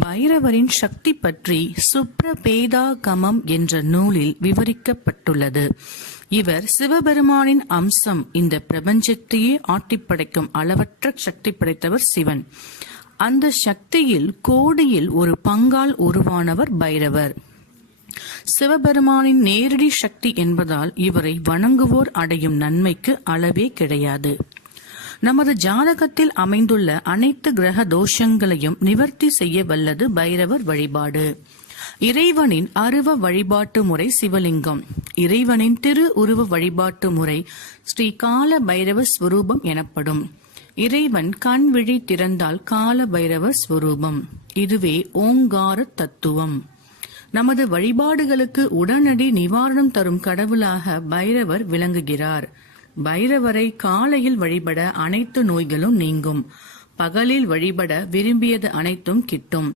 பைரவரின் சக்தி பற்றி சுப்ரபேதாகமம் என்ற நூலில் விவரிக்கப்பட்டுள்ளது. இவர் சிவபெருமானின் அம்சம். இந்த பிரபஞ்சத்தையே ஆட்டிப்படைக்கும் அளவற்ற சக்தி படைத்தவர் சிவன். அந்த சக்தியில் கோடியில் ஒரு பங்கால் உருவானவர் பைரவர். சிவபெருமானின் நேரடி சக்தி என்பதால் இவரை வணங்குவோர் அடையும் நன்மைக்கு அளவே கிடையாது. நமது ஜாதகத்தில் அமைந்துள்ள அனைத்து கிரக தோஷங்களையும் நிவர்த்தி செய்ய வல்லது பைரவர் வழிபாடு. இறைவனின் அருவ வழிபாட்டு முறை சிவலிங்கம். இறைவனின் திரு உருவ வழிபாட்டு முறை ஸ்ரீ கால பைரவ ஸ்வரூபம் எனப்படும். இறைவன் கண் விழி திறந்தால் கால பைரவ ஸ்வரூபம். இதுவே ஓங்கார தத்துவம். நமது வழிபாடுகளுக்கு உடனடி நிவாரணம் தரும் கடவுளாக பைரவர் விளங்குகிறார். பைரவரை காலையில் வழிபட அனைத்து நோய்களும் நீங்கும். பகலில் வழிபட விரும்பியது அனைத்தும் கிட்டும்.